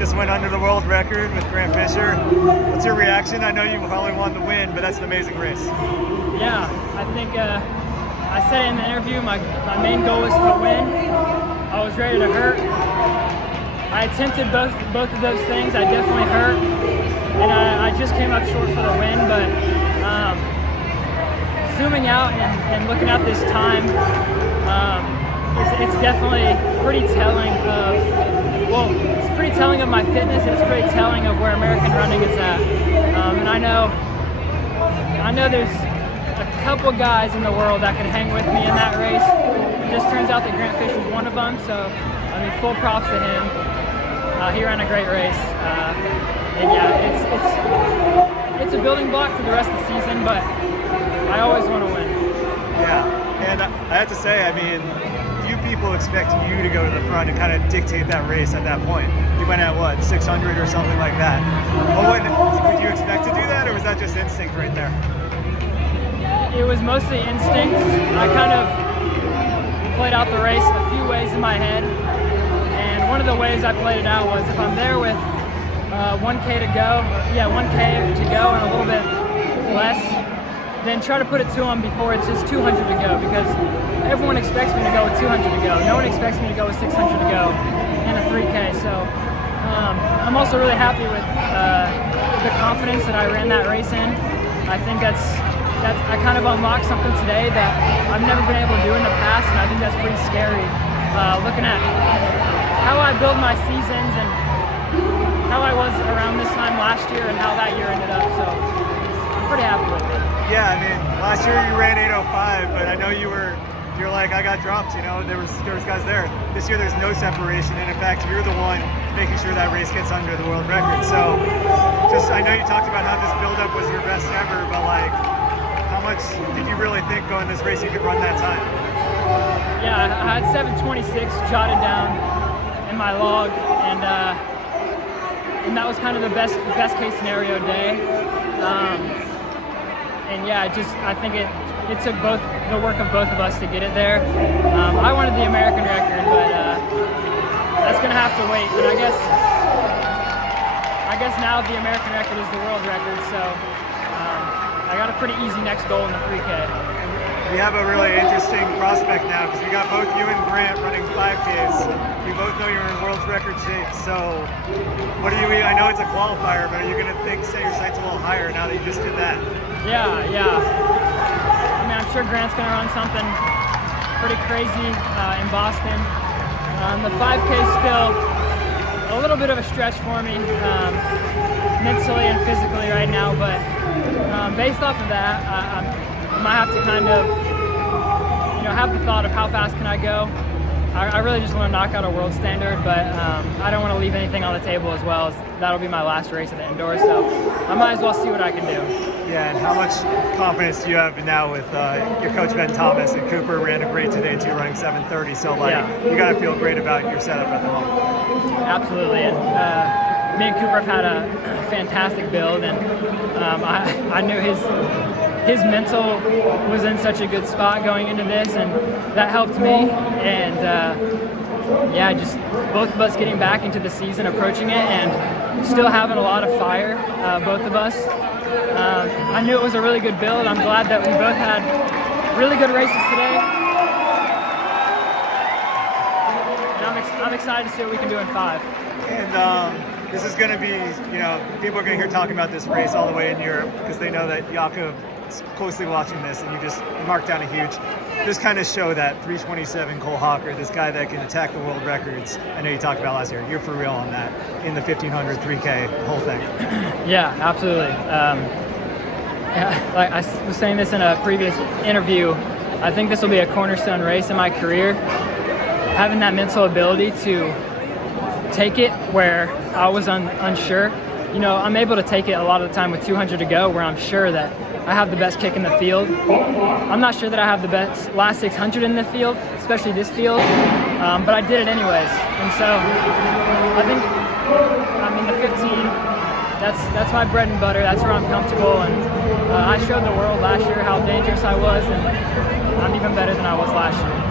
just went under the world record with Grant Fisher. What's your reaction? I know you only won the win, but that's an amazing race. Yeah, I think I said it in the interview, my main goal was to win. I was ready to hurt. I attempted both of those things. I definitely hurt, and I just came up short for the win, but zooming out and looking at this time, it's definitely pretty telling of, well, it's pretty telling of my fitness, and it's pretty telling of where American running is at. And I know there's a couple guys in the world that can hang with me in that race. It just turns out that Grant Fisher's one of them, so I mean, full props to him. He ran a great race, and yeah, it's a building block for the rest of the season, but I always want to win. Yeah, and I have to say, I mean, few people expect you to go to the front and kind of dictate that race at that point. You went at what, 600 or something like that. Would you expect to do that, or was that just instinct right there? It was mostly instinct. I kind of played out the race a few ways in my head, and one of the ways I played it out was if I'm there with 1K to go, and a little bit less, then try to put it to them before it's just 200 to go, because everyone expects me to go with 200 to go. No one expects me to go with 600 to go in a 3K. So I'm also really happy with the confidence that I ran that race in. I think I kind of unlocked something today that I've never been able to do in the past, and I think that's pretty scary. Looking at how I build my seasons and how I was around this time last year and how that year ended up. So I'm pretty happy with it. Yeah, I mean, last year you ran 8:05, but I know you're like, I got dropped, you know, there was guys there. This year there's no separation, and in fact, you're the one making sure that race gets under the world record. So I know you talked about how this buildup was your best ever, but like, how much did you really think going this race you could run that time? Yeah, I had 7:26 jotted down in my log, and that was kind of the best case scenario day. And yeah, I think it took the work of both of us to get it there. I wanted the American record, but that's gonna have to wait. And I guess now the American record is the world record, so I got a pretty easy next goal in the 3K. We have a really interesting prospect now, because we got both you and Grant running 5Ks. We both know you're in world's record shape, so what do you, I know it's a qualifier, but are you gonna set your sights a little higher now that you just did that? Yeah. I mean, I'm sure Grant's gonna run something pretty crazy in Boston. The 5K is still a little bit of a stretch for me, mentally and physically right now, but based off of that, I might have to kind of, have the thought of how fast can I go. I really just want to knock out a world standard, but I don't want to leave anything on the table as well. That'll be my last race at the indoors, so I might as well see what I can do. Yeah, and how much confidence do you have now with your coach Ben Thomas? And Cooper ran a great today too, running 7:30. So you got to feel great about your setup at the moment. Absolutely, and me and Cooper have had a fantastic build, and I knew his mental was in such a good spot going into this, and that helped me. And just both of us getting back into the season, approaching it, and still having a lot of fire, both of us. I knew it was a really good build. I'm glad that we both had really good races today. And I'm excited to see what we can do in 5. And this is going to be, people are going to hear talking about this race all the way in Europe, because they know that Jakob is closely watching this, and you marked down a huge. Just kind of show that 3:27 Cole Hocker, this guy that can attack the world records. I know you talked about last year. You're for real on that in the 1500, 3K, the whole thing. Yeah, absolutely. Like I was saying this in a previous interview, I think this will be a cornerstone race in my career. Having that mental ability to take it where I was unsure. I'm able to take it a lot of the time with 200 to go, where I'm sure that I have the best kick in the field. I'm not sure that I have the best last 600 in the field, especially this field, but I did it anyways. And so I think, the 15, that's my bread and butter. That's where I'm comfortable, and I showed the world last year how dangerous I was, and I'm even better than I was last year.